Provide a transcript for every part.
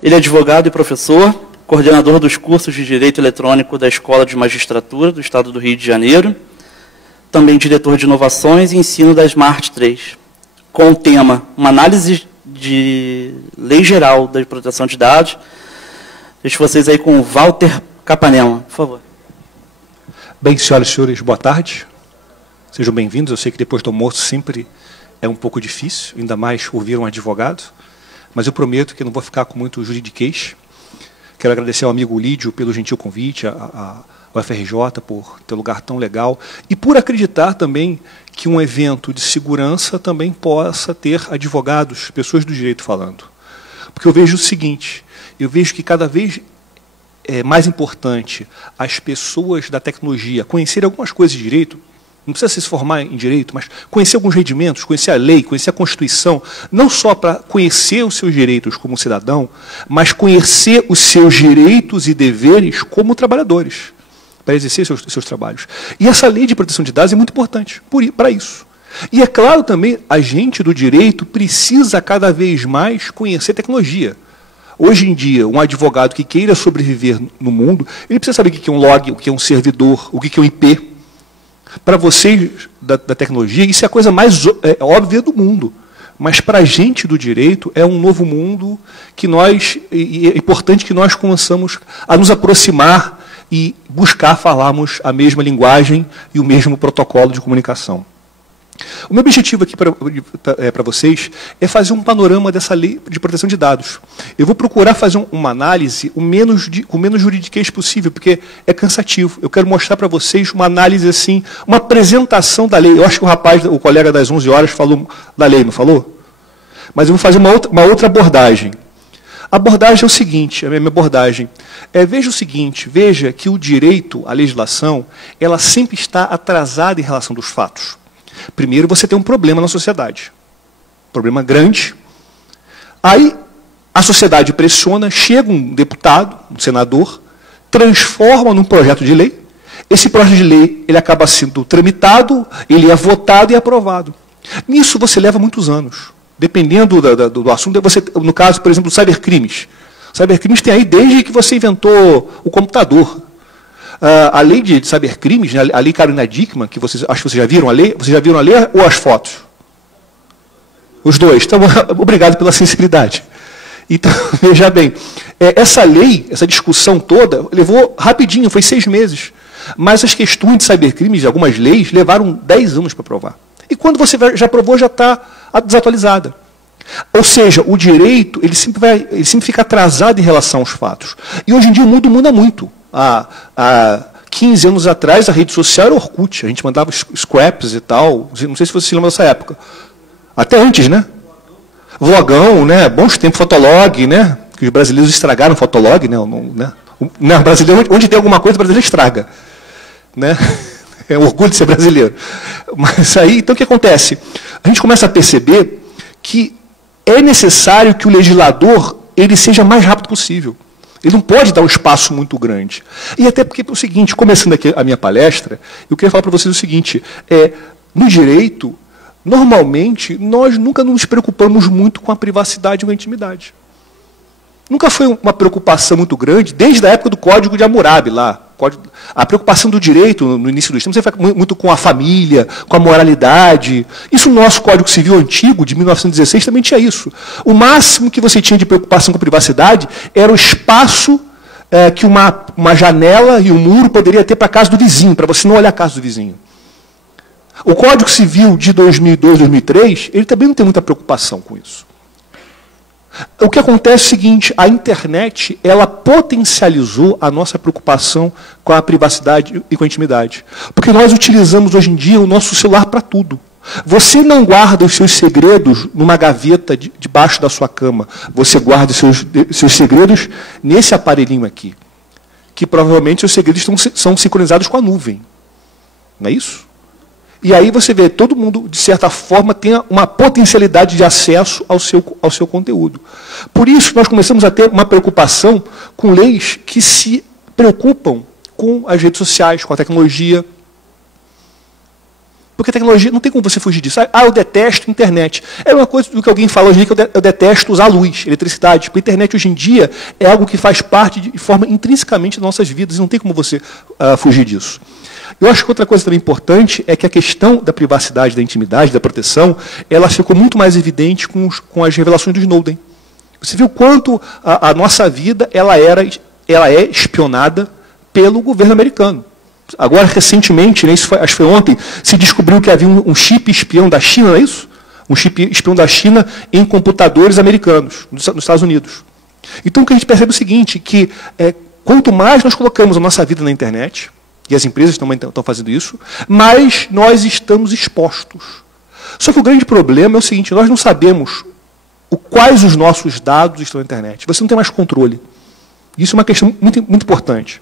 Ele é advogado e professor, coordenador dos cursos de Direito Eletrônico da Escola de Magistratura do Estado do Rio de Janeiro, também diretor de inovações e ensino da Smart 3, com o tema Uma análise de lei geral da proteção de dados. Deixo vocês aí com o Walter Capanema, por favor. Bem, senhoras e senhores, boa tarde. Sejam bem-vindos. Eu sei que depois do almoço sempre é um pouco difícil, ainda mais ouvir um advogado, mas eu prometo que não vou ficar com muito juridiquês. Quero agradecer ao amigo Lídio pelo gentil convite, ao UFRJ por ter um lugar tão legal e por acreditar também que um evento de segurança também possa ter advogados, pessoas do direito falando. Porque eu vejo o seguinte, eu vejo que cada vez é mais importante as pessoas da tecnologia conhecerem algumas coisas de direito, não precisa se formar em direito, mas conhecer alguns rendimentos, conhecer a lei, conhecer a Constituição, não só para conhecer os seus direitos como cidadão, mas conhecer os seus direitos e deveres como trabalhadores, para exercer seus trabalhos. E essa lei de proteção de dados é muito importante para isso. E é claro também, a gente do direito precisa cada vez mais conhecer tecnologia. Hoje em dia, um advogado que queira sobreviver no mundo, ele precisa saber o que é um log, o que é um servidor, o que é um IP. Para vocês da tecnologia, isso é a coisa mais óbvia do mundo. Mas para a gente do direito, é um novo mundo que é importante que nós começamos a nos aproximar e buscar falarmos a mesma linguagem e o mesmo protocolo de comunicação. O meu objetivo aqui para vocês é fazer um panorama dessa lei de proteção de dados. Eu vou procurar fazer uma análise com o menos juridiquês possível, porque é cansativo. Eu quero mostrar para vocês uma análise assim, uma apresentação da lei. Eu acho que o colega das 11 horas falou da lei, não falou? Mas eu vou fazer uma outra abordagem. A abordagem é o seguinte, a minha abordagem veja o seguinte, veja que o direito, a legislação, ela sempre está atrasada em relação dos fatos. Primeiro, você tem um problema na sociedade. Problema grande. Aí, a sociedade pressiona, chega um deputado, um senador, transforma num projeto de lei. Esse projeto de lei ele acaba sendo tramitado, ele é votado e aprovado. Nisso você leva muitos anos. Dependendo do assunto, no caso, por exemplo, do cybercrimes. Cybercrimes tem aí desde que você inventou o computador. A lei de cybercrimes, né, a lei Carolina Dickmann, que acho que vocês já viram a lei, ou as fotos? Os dois. Então, obrigado pela sinceridade. Então, veja bem, essa lei, essa discussão toda, levou rapidinho, foi 6 meses. Mas as questões de cybercrimes, algumas leis, levaram 10 anos para aprovar. E quando você já aprovou, já está desatualizada. Ou seja, o direito ele sempre fica atrasado em relação aos fatos. E hoje em dia o mundo muda muito. Há 15 anos atrás, a rede social era Orkut. A gente mandava scraps e tal. Não sei se você se lembra dessa época. Até antes, né? Vlogão, né? Bons tempos, Fotolog, né? Que os brasileiros estragaram o Fotolog, né? Brasileiro, onde tem alguma coisa, o brasileiro estraga. Né? É um orgulho de ser brasileiro. Mas aí, então o que acontece? A gente começa a perceber que é necessário que o legislador ele seja mais rápido possível. Ele não pode dar um espaço muito grande. E até porque, é o seguinte, começando aqui a minha palestra, eu queria falar para vocês o seguinte, no direito, normalmente, nós nunca nos preocupamos muito com a privacidade ou a intimidade. Nunca foi uma preocupação muito grande, desde a época do Código de Hammurabi, lá. A preocupação do direito, no início do tempo, você fica muito com a família, com a moralidade. Isso no nosso Código Civil antigo, de 1916, também tinha isso. O máximo que você tinha de preocupação com a privacidade era o espaço que uma janela e um muro poderia ter para a casa do vizinho, para você não olhar a casa do vizinho. O Código Civil de 2002, 2003, ele também não tem muita preocupação com isso. O que acontece é o seguinte, a internet, ela potencializou a nossa preocupação com a privacidade e com a intimidade. Porque nós utilizamos hoje em dia o nosso celular para tudo. Você não guarda os seus segredos numa gaveta debaixo da sua cama. Você guarda os seus segredos nesse aparelhinho aqui. Que provavelmente os segredos são sincronizados com a nuvem. Não é isso? E aí você vê, todo mundo, de certa forma, tem uma potencialidade de acesso ao seu conteúdo. Por isso, nós começamos a ter uma preocupação com leis que se preocupam com as redes sociais, com a tecnologia. Porque a tecnologia, não tem como você fugir disso. Ah, eu detesto a internet. É uma coisa do que alguém fala hoje em dia, que eu detesto usar luz, eletricidade. Porque a internet hoje em dia é algo que faz parte de forma intrinsecamente das nossas vidas, e não tem como você fugir disso. Eu acho que outra coisa também importante é que a questão da privacidade, da intimidade, da proteção, ela ficou muito mais evidente com as revelações do Snowden. Você viu quanto a nossa vida ela é espionada pelo governo americano. Agora, recentemente, né, acho que foi ontem, se descobriu que havia um chip espião da China, não é isso? Um chip espião da China em computadores americanos, nos Estados Unidos. Então, o que a gente percebe é o seguinte, que quanto mais nós colocamos a nossa vida na internet, e as empresas também estão fazendo isso, mais nós estamos expostos. Só que o grande problema é o seguinte, nós não sabemos quais os nossos dados estão na internet. Você não tem mais controle. Isso é uma questão muito, muito importante.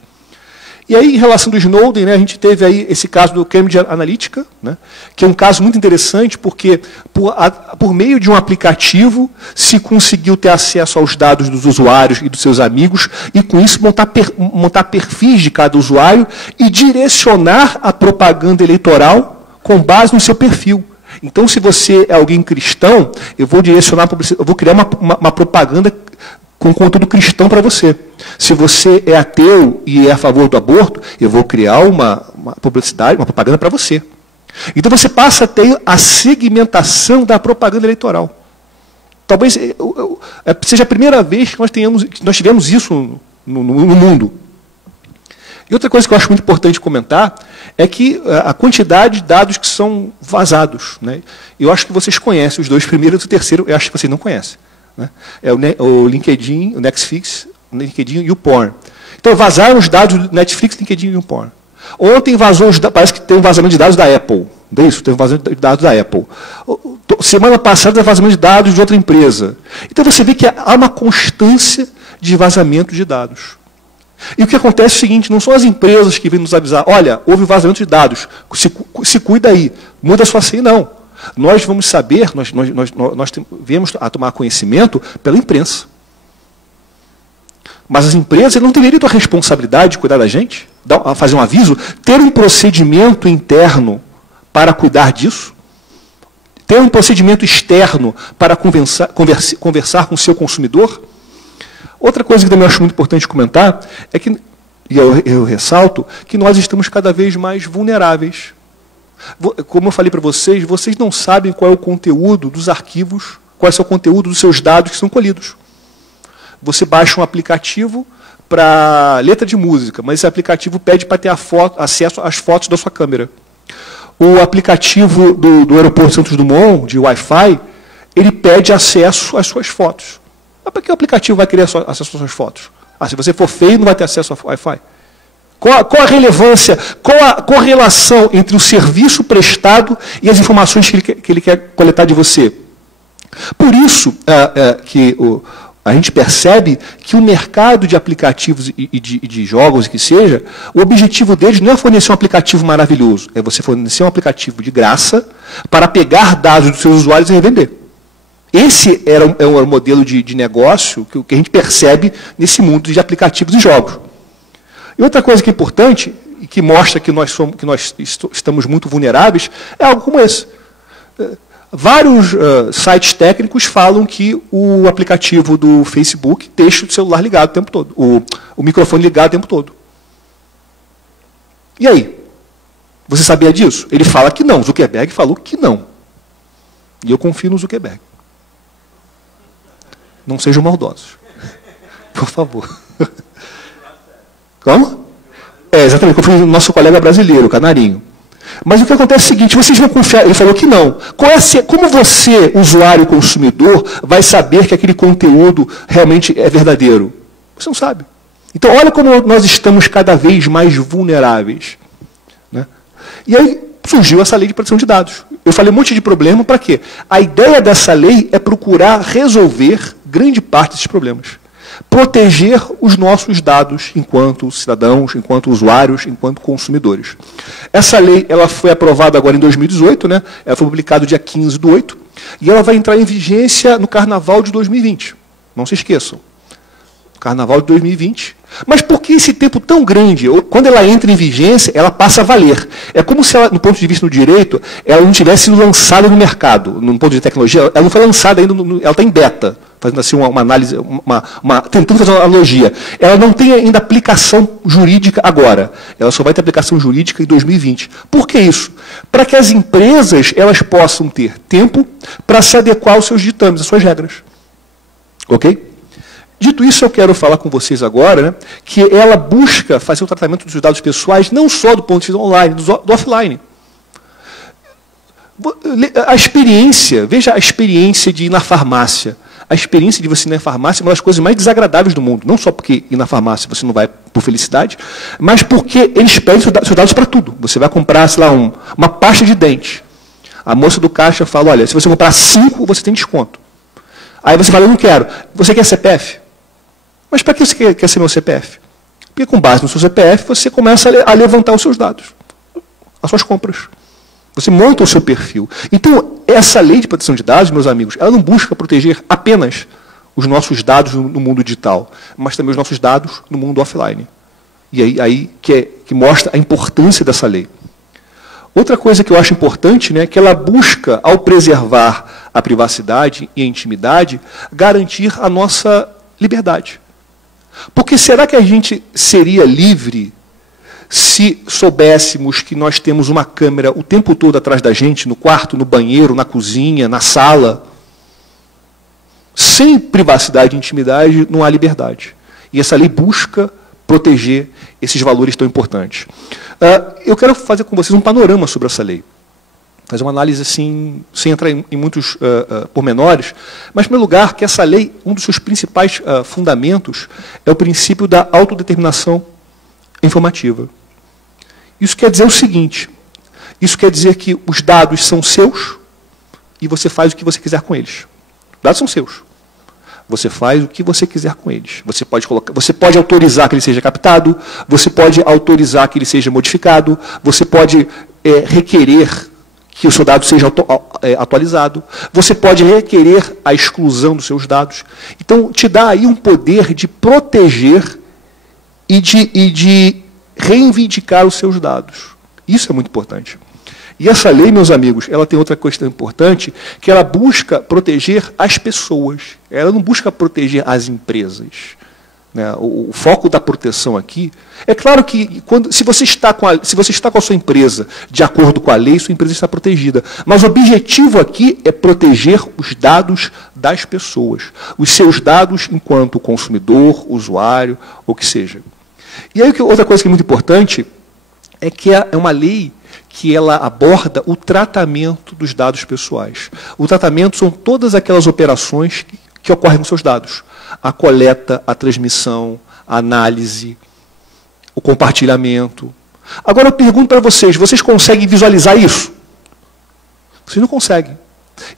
E aí, em relação do Snowden, né, a gente teve aí esse caso do Cambridge Analytica, né, que é um caso muito interessante, porque por meio de um aplicativo se conseguiu ter acesso aos dados dos usuários e dos seus amigos, e com isso montar perfis de cada usuário e direcionar a propaganda eleitoral com base no seu perfil. Então, se você é alguém cristão, eu vou direcionar, eu vou criar uma propaganda com conteúdo cristão para você. Se você é ateu e é a favor do aborto, eu vou criar uma publicidade, uma propaganda para você. Então você passa a ter a segmentação da propaganda eleitoral. Talvez seja a primeira vez que nós tivemos isso no mundo. E outra coisa que eu acho muito importante comentar é que a quantidade de dados que são vazados. Né? Eu acho que vocês conhecem os dois primeiros e o terceiro, eu acho que vocês não conhecem. Né? É o LinkedIn, o Netflix, o LinkedIn e o Porn. Então, vazaram os dados do Netflix, LinkedIn e o Porn. Ontem vazou parece que tem um vazamento de dados da Apple. Não é isso? Tem um vazamento de dados da Apple. Semana passada, teve vazamento de dados de outra empresa. Então, você vê que há uma constância de vazamento de dados. E o que acontece é o seguinte, não são as empresas que vêm nos avisar, olha, houve vazamento de dados, se cuida aí, muda a sua senha, não. Nós vamos saber, nós viemos a tomar conhecimento pela imprensa. Mas as empresas não teriam a responsabilidade de cuidar da gente, fazer um aviso, ter um procedimento interno para cuidar disso, ter um procedimento externo para conversar com o seu consumidor. Outra coisa que também eu acho muito importante comentar é que, e eu ressalto, que nós estamos cada vez mais vulneráveis. Como eu falei para vocês, vocês não sabem qual é o conteúdo dos arquivos, qual é o conteúdo dos seus dados que são colhidos. Você baixa um aplicativo para letra de música, mas esse aplicativo pede para ter acesso às fotos da sua câmera. O aplicativo do aeroporto Santos Dumont, de Wi-Fi, ele pede acesso às suas fotos. Mas para que o aplicativo vai querer acesso às suas fotos? Se você for feio, não vai ter acesso ao Wi-Fi. Qual a relevância, qual a correlação entre o serviço prestado e as informações que ele quer coletar de você? Por isso que a gente percebe que o mercado de aplicativos e de jogos, que seja, o objetivo deles não é fornecer um aplicativo maravilhoso, é você fornecer um aplicativo de graça para pegar dados dos seus usuários e revender. Esse é um modelo de negócio que a gente percebe nesse mundo de aplicativos e jogos. E outra coisa que é importante, e que mostra que nós estamos muito vulneráveis, é algo como esse. Vários sites técnicos falam que o aplicativo do Facebook deixa o celular ligado o tempo todo, o microfone ligado o tempo todo. E aí? Você sabia disso? Ele fala que não, Zuckerberg falou que não. E eu confio no Zuckerberg. Não sejam maldosos. Por favor. Como? Exatamente, confio no nosso colega brasileiro, Canarinho. Mas o que acontece é o seguinte, vocês vão confiar, ele falou que não. Como você, usuário e consumidor, vai saber que aquele conteúdo realmente é verdadeiro? Você não sabe. Então, olha como nós estamos cada vez mais vulneráveis. Né? E aí surgiu essa lei de proteção de dados. Eu falei um monte de problema, para quê? A ideia dessa lei é procurar resolver grande parte desses problemas. Proteger os nossos dados enquanto cidadãos, enquanto usuários, enquanto consumidores. Essa lei ela foi aprovada agora em 2018, né? Ela foi publicada dia 15/8, e ela vai entrar em vigência no Carnaval de 2020. Não se esqueçam. Carnaval de 2020. Mas por que esse tempo tão grande? Quando ela entra em vigência, ela passa a valer. É como se ela, no ponto de vista do direito, ela não tivesse sido lançada no mercado. No ponto de tecnologia, ela não foi lançada ainda, ela está em beta, fazendo assim uma análise, tentando fazer uma analogia. Ela não tem ainda aplicação jurídica agora. Ela só vai ter aplicação jurídica em 2020. Por que isso? Para que as empresas elas possam ter tempo para se adequar aos seus ditames, às suas regras. Ok? Dito isso, eu quero falar com vocês agora, né, que ela busca fazer o tratamento dos dados pessoais não só do ponto de vista online, do offline. A experiência, veja a experiência de ir na farmácia. A experiência de você ir na farmácia é uma das coisas mais desagradáveis do mundo. Não só porque ir na farmácia você não vai por felicidade, mas porque eles pedem seus dados para tudo. Você vai comprar, sei lá, uma pasta de dente. A moça do caixa fala, olha, se você comprar 5, você tem desconto. Aí você fala, eu não quero. Você quer CPF? Mas para que você quer ser meu CPF? Porque com base no seu CPF, você começa a levantar os seus dados, as suas compras. Você monta o seu perfil. Então, essa lei de proteção de dados, meus amigos, ela não busca proteger apenas os nossos dados no mundo digital, mas também os nossos dados no mundo offline. E aí que mostra a importância dessa lei. Outra coisa que eu acho importante, né, é que ela busca, ao preservar a privacidade e a intimidade, garantir a nossa liberdade. Porque será que a gente seria livre se soubéssemos que nós temos uma câmera o tempo todo atrás da gente, no quarto, no banheiro, na cozinha, na sala? Sem privacidade e intimidade não há liberdade. E essa lei busca proteger esses valores tão importantes. Eu quero fazer com vocês um panorama sobre essa lei. Fazer uma análise assim, sem entrar em muitos pormenores, mas, em primeiro lugar, que essa lei, um dos seus principais fundamentos é o princípio da autodeterminação informativa. Isso quer dizer o seguinte, isso quer dizer que os dados são seus e você faz o que você quiser com eles. Os dados são seus. Você faz o que você quiser com eles. Você pode autorizar que ele seja captado, você pode autorizar que ele seja modificado, você pode requerer que o seu dado seja atualizado, você pode requerer a exclusão dos seus dados. Então, te dá aí um poder de proteger e de reivindicar os seus dados. Isso é muito importante. E essa lei, meus amigos, ela tem outra questão importante, que ela busca proteger as pessoas. Ela não busca proteger as empresas. Né? O foco da proteção aqui, é claro que se você está com a sua empresa de acordo com a lei, sua empresa está protegida. Mas o objetivo aqui é proteger os dados das pessoas. Os seus dados enquanto consumidor, usuário, ou que seja. E aí outra coisa que é muito importante é que é uma lei que ela aborda o tratamento dos dados pessoais. O tratamento são todas aquelas operações que ocorrem com seus dados. A coleta, a transmissão, a análise, o compartilhamento. Agora eu pergunto para vocês conseguem visualizar isso? Vocês não conseguem.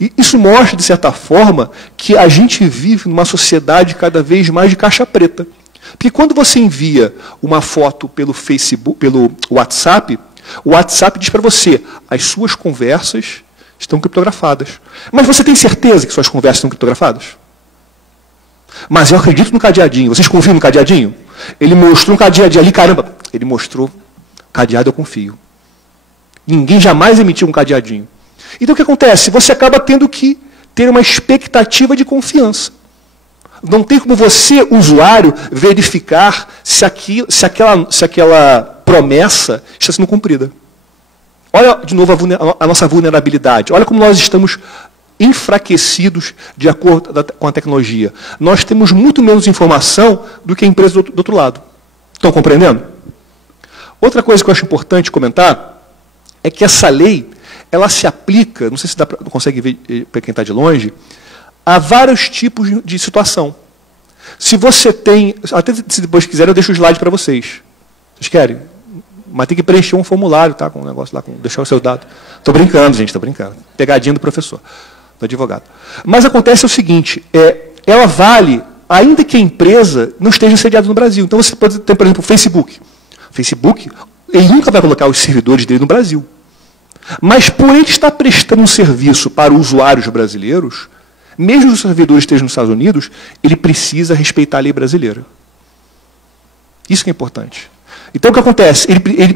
E isso mostra, de certa forma, que a gente vive numa sociedade cada vez mais de caixa preta. Porque quando você envia uma foto pelo Facebook, pelo WhatsApp, o WhatsApp diz para você, as suas conversas estão criptografadas. Mas você tem certeza que suas conversas estão criptografadas? Mas eu acredito no cadeadinho. Vocês confiam no cadeadinho? Ele mostrou um cadeadinho ali, caramba. Ele mostrou cadeado, eu confio. Ninguém jamais emitiu um cadeadinho. Então o que acontece? Você acaba tendo que ter uma expectativa de confiança. Não tem como você, usuário, verificar se aquela promessa está sendo cumprida. Olha, de novo, a nossa vulnerabilidade. Olha como nós estamos enfraquecidos de acordo com a tecnologia. Nós temos muito menos informação do que a empresa do outro lado. Estão compreendendo? Outra coisa que eu acho importante comentar é que essa lei, ela se aplica, não sei se consegue ver para quem está de longe, a vários tipos de situação. Se você tem, até se depois quiserem eu deixo o slide para vocês. Vocês querem? Mas tem que preencher um formulário, tá? Com um negócio lá, deixar o seu dado. Estou brincando, gente, estou brincando. Pegadinha do professor, do advogado. Mas acontece o seguinte, ela vale, ainda que a empresa não esteja sediada no Brasil. Então você pode ter, por exemplo, o Facebook. Facebook, ele nunca vai colocar os servidores dele no Brasil. Mas por ele estar prestando um serviço para usuários brasileiros, mesmo que os servidores estejam nos Estados Unidos, ele precisa respeitar a lei brasileira. Isso que é importante. Então, o que acontece?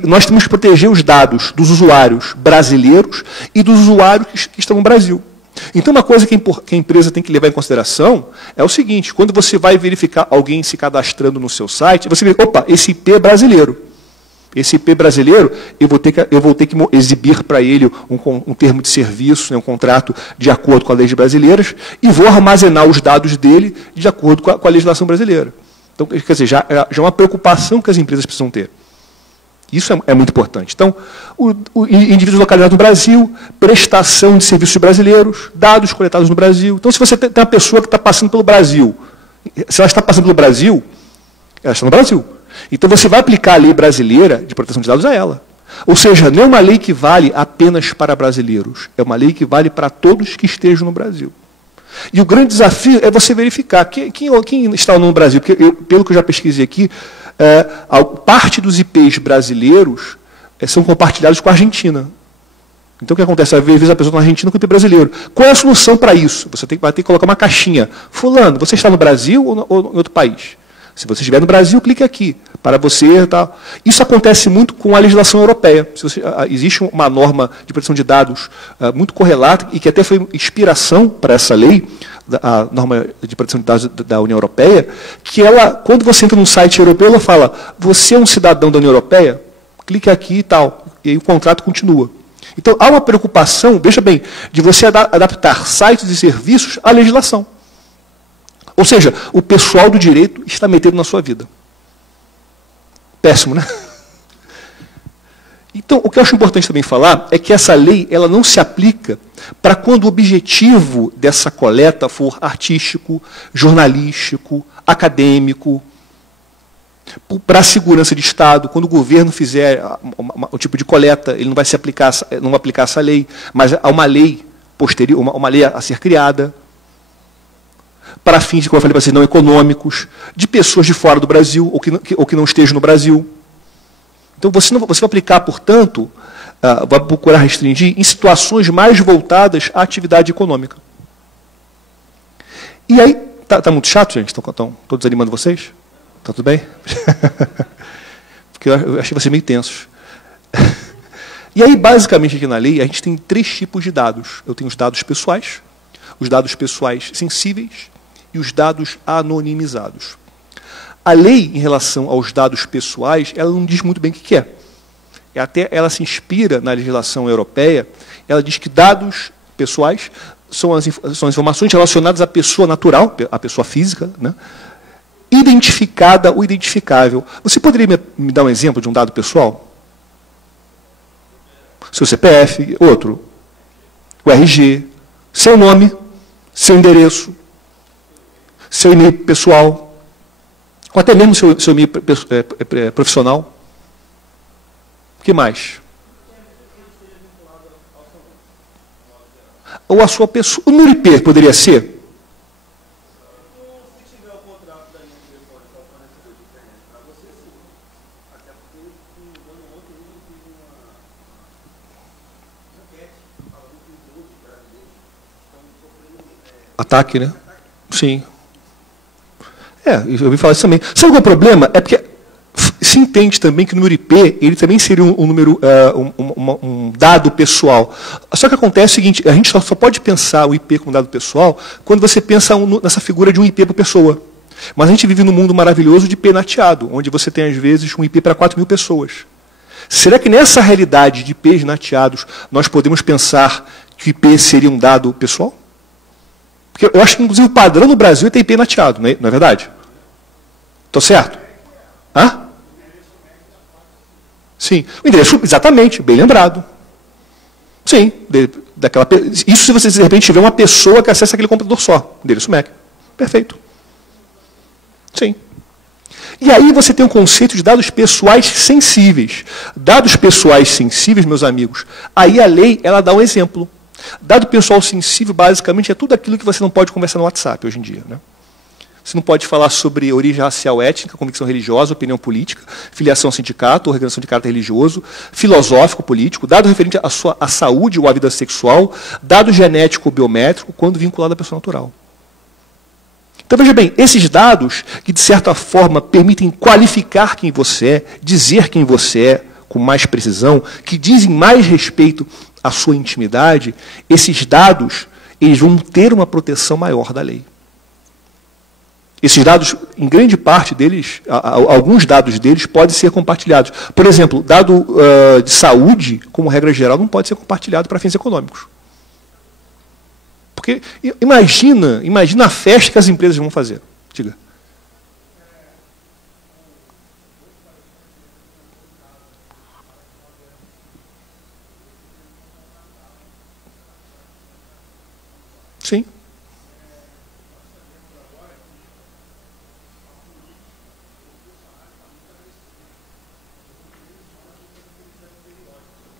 Nós temos que proteger os dados dos usuários brasileiros e dos usuários que estão no Brasil. Então, uma coisa que a empresa tem que levar em consideração é o seguinte: quando você vai verificar alguém se cadastrando no seu site, você vê, opa, esse IP é brasileiro. Esse IP brasileiro, eu vou ter que exibir para ele um termo de serviço, né, um contrato de acordo com as leis brasileiras, e vou armazenar os dados dele de acordo com a legislação brasileira. Então, quer dizer, já é uma preocupação que as empresas precisam ter. Isso é muito importante. Então, indivíduos localizados no Brasil, prestação de serviços brasileiros, dados coletados no Brasil. Então, se você tem uma pessoa que está passando pelo Brasil, se ela está passando pelo Brasil, ela está no Brasil. Então, você vai aplicar a lei brasileira de proteção de dados a ela. Ou seja, não é uma lei que vale apenas para brasileiros, é uma lei que vale para todos que estejam no Brasil. E o grande desafio é você verificar quem está no Brasil. Porque pelo que eu já pesquisei aqui, parte dos IPs brasileiros são compartilhados com a Argentina. Então, o que acontece? Às vezes a pessoa está na Argentina com o IP brasileiro. Qual é a solução para isso? Você vai ter que colocar uma caixinha. Fulano, você está no Brasil ou em outro país? Se você estiver no Brasil, clique aqui, para você. Tal. Isso acontece muito com a legislação europeia. Existe uma norma de proteção de dados muito correlata, e que até foi inspiração para essa lei, a norma de proteção de dados da União Europeia, que ela, quando você entra num site europeu, ela fala, você é um cidadão da União Europeia? Clique aqui e tal. E aí o contrato continua. Então, há uma preocupação, veja bem, de você adaptar sites e serviços à legislação. Ou seja, o pessoal do direito está metido na sua vida. Péssimo, né? Então, o que eu acho importante também falar é que essa lei ela não se aplica para quando o objetivo dessa coleta for artístico, jornalístico, acadêmico, para a segurança de Estado. Quando o governo fizer o tipo de coleta, ele não vai aplicar essa lei, mas há uma lei posterior, uma lei a ser criada, para fins, como eu falei para vocês, não econômicos, de pessoas de fora do Brasil, ou que não estejam no Brasil. Então, você vai aplicar, portanto, vai procurar restringir em situações mais voltadas à atividade econômica. E aí, está muito chato, gente? Estou desanimando vocês? Está tudo bem? Porque eu achei vocês meio tensos. E aí, basicamente, aqui na lei, a gente tem 3 tipos de dados. Eu tenho os dados pessoais sensíveis, e os dados anonimizados. A lei, em relação aos dados pessoais, ela não diz muito bem o que é. Até ela se inspira na legislação europeia, ela diz que dados pessoais são as informações relacionadas à pessoa natural, à pessoa física, né? Identificada ou identificável. Você poderia me dar um exemplo de um dado pessoal? Seu CPF, outro. O RG, seu nome, seu endereço, seu e-mail pessoal, ou até mesmo seu e-mail profissional. O que mais? Ou a sua pessoa. O número IP poderia ser? Ataque, né? Sim. Eu ouvi falar isso também. Sabe qual é o problema? É porque se entende também que o número IP ele também seria um número, um dado pessoal. Só que acontece o seguinte, a gente só pode pensar o IP como dado pessoal quando você pensa nessa figura de um IP por pessoa. Mas a gente vive num mundo maravilhoso de IP nateado, onde você tem, às vezes, um IP para 4.000 pessoas. Será que nessa realidade de IPs nateados nós podemos pensar que o IP seria um dado pessoal? Porque eu acho que, inclusive, o padrão no Brasil é ter IP nateado, não é verdade? Estou certo? Hã? Sim. O endereço, exatamente, bem lembrado. Sim. Isso se você, de repente, tiver uma pessoa que acessa aquele computador só. Endereço MAC. Perfeito. Sim. E aí você tem um conceito de dados pessoais sensíveis. Dados pessoais sensíveis, meus amigos, aí a lei ela dá um exemplo. Dado pessoal sensível, basicamente, é tudo aquilo que você não pode conversar no WhatsApp hoje em dia. Né? Você não pode falar sobre origem racial, étnica, convicção religiosa, opinião política, filiação ao sindicato, organização de caráter religioso, filosófico, político, dado referente à saúde ou à vida sexual, dado genético ou biométrico, quando vinculado à pessoa natural. Então, veja bem, esses dados que, de certa forma, permitem qualificar quem você é, dizer quem você é com mais precisão, que dizem mais respeito à sua intimidade, esses dados eles vão ter uma proteção maior da lei. Esses dados, em grande parte deles, alguns dados deles podem ser compartilhados. Por exemplo, dado de saúde, como regra geral, não pode ser compartilhado para fins econômicos. Porque imagina a festa que as empresas vão fazer. Diga. Sim.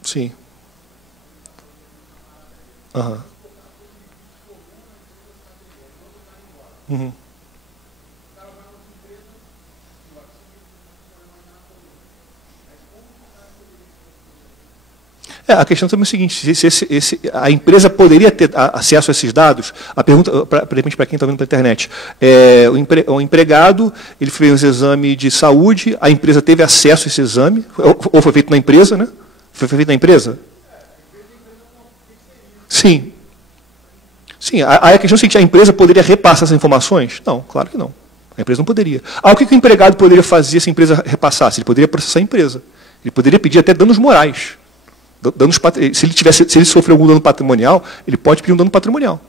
Sim. Aham. Uhum. A questão também é o seguinte, se a empresa poderia ter acesso a esses dados, a pergunta, de repente, para quem está vendo pela internet, o empregado ele fez um exame de saúde, a empresa teve acesso a esse exame, ou foi feito na empresa, né? Foi feito na empresa? Sim. Sim, aí a questão é a seguinte, a empresa poderia repassar essas informações? Não, claro que não. A empresa não poderia. O que o empregado poderia fazer se a empresa repassasse? Ele poderia processar a empresa. Ele poderia pedir até danos morais. Se ele sofreu algum dano patrimonial, ele pode pedir um dano patrimonial.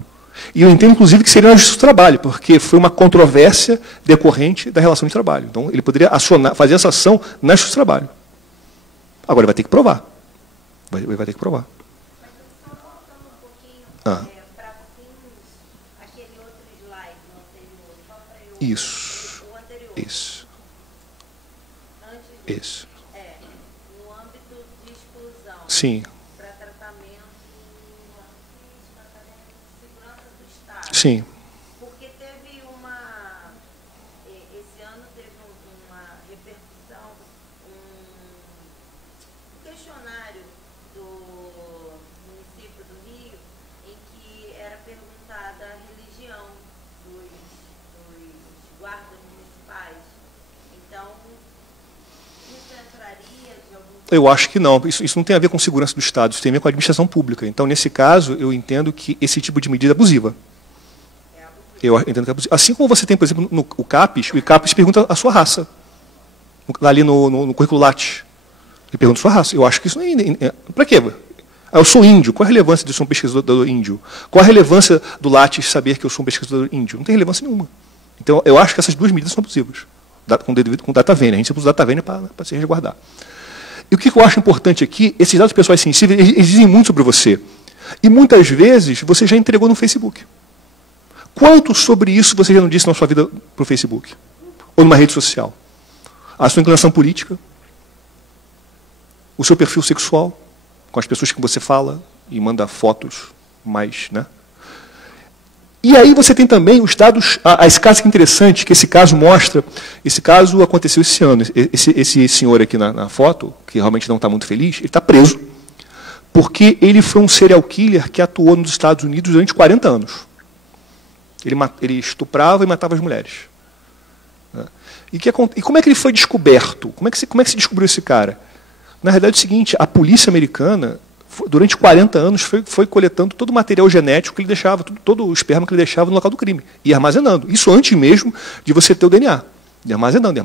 E eu entendo, inclusive, que seria na justiça do trabalho, porque foi uma controvérsia decorrente da relação de trabalho. Então, ele poderia fazer essa ação na justiça do trabalho. Agora, ele vai ter que provar. Ele vai ter que provar. Mas só voltando um pouquinho para aquele outro slide no anterior, só para eu... Isso. O anterior. Isso. Antes Isso. no âmbito de exclusão. Sim. Para tratamento de segurança do Estado. Sim. Porque teve esse ano teve uma repercussão, um questionário do município do Rio, em que era perguntada a religião dos guardas municipais. Então, isso entraria de algum... Eu acho que não. Isso não tem a ver com segurança do Estado, isso tem a ver com a administração pública. Então, nesse caso, eu entendo que esse tipo de medida é abusiva. Eu entendo que é abusiva. Assim como você tem, por exemplo, o CAPES pergunta a sua raça. Ali no currículo Lattes. Ele pergunta a sua raça. Eu acho que isso não é... Para quê? Eu sou índio. Qual a relevância de eu ser um pesquisador índio? Qual a relevância do Lattes saber que eu sou um pesquisador índio? Não tem relevância nenhuma. Então, eu acho que essas duas medidas são abusivas. Com data vênia. A gente usa data vênia para se resguardar. E o que eu acho importante aqui, esses dados pessoais sensíveis, eles dizem muito sobre você. E muitas vezes você já entregou no Facebook. Quanto sobre isso você já não disse na sua vida para o Facebook? Ou numa rede social? A sua inclinação política? O seu perfil sexual? Com as pessoas que você fala e manda fotos mais, né? E aí você tem também os dados, esse caso que é interessante, que esse caso mostra, esse caso aconteceu esse ano, esse senhor aqui na foto, que realmente não está muito feliz, ele está preso, porque ele foi um serial killer que atuou nos Estados Unidos durante 40 anos. Ele estuprava e matava as mulheres. E como é que ele foi descoberto? Como é que se descobriu esse cara? Na realidade é o seguinte, a polícia americana, durante 40 anos, foi coletando todo o material genético que ele deixava, todo o esperma que ele deixava no local do crime, e armazenando. Isso antes mesmo de você ter o DNA. E armazenando.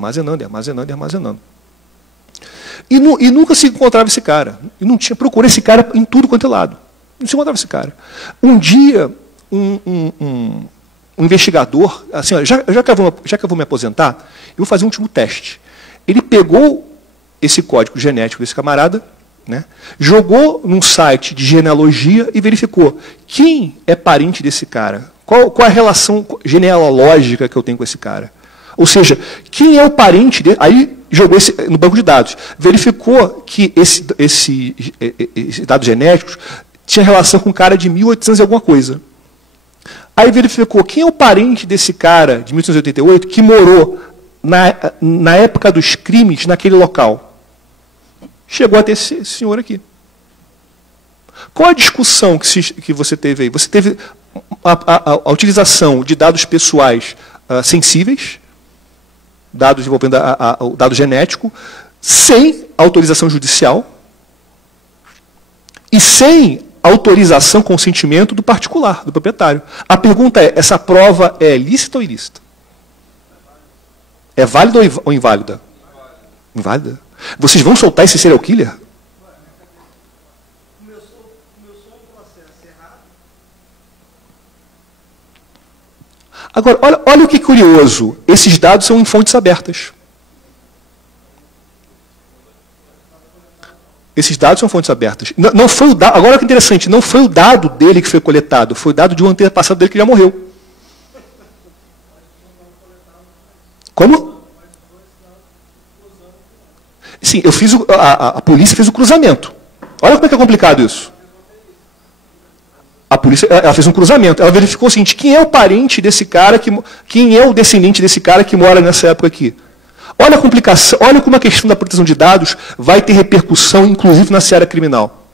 E nunca se encontrava esse cara. E não tinha, procura esse cara em tudo quanto é lado. Não se encontrava esse cara. Um dia, um investigador, assim, ó, já que eu vou me aposentar, eu vou fazer um último teste. Ele pegou esse código genético desse camarada, né, jogou num site de genealogia e verificou quem é parente desse cara, qual a relação genealógica que eu tenho com esse cara. Ou seja, quem é o parente dele, aí jogou no banco de dados, verificou que esses dados genéticos tinha relação com um cara de 1800 e alguma coisa. Aí verificou quem é o parente desse cara de 1888 que morou na época dos crimes naquele local. Chegou até esse senhor aqui. Qual a discussão que você teve aí? Você teve a utilização de dados pessoais sensíveis, dados envolvendo o dado genético, sem autorização judicial e sem autorização, consentimento do particular, do proprietário. A pergunta é, essa prova é lícita ou ilícita? É válida ou inválida? Inválida. Vocês vão soltar esse serial killer? Agora, olha o que curioso. Esses dados são em fontes abertas. Esses dados são fontes abertas. Não foi o dado, agora o que é interessante, não foi o dado dele que foi coletado, foi o dado de um antepassado dele que já morreu. Como? Sim, eu fiz a polícia fez o cruzamento. Olha como é que é complicado isso. A polícia ela fez um cruzamento. Ela verificou o seguinte, quem é o parente desse cara, quem é o descendente desse cara que mora nessa época aqui. Olha a complicação, olha como a questão da proteção de dados vai ter repercussão, inclusive na seara criminal.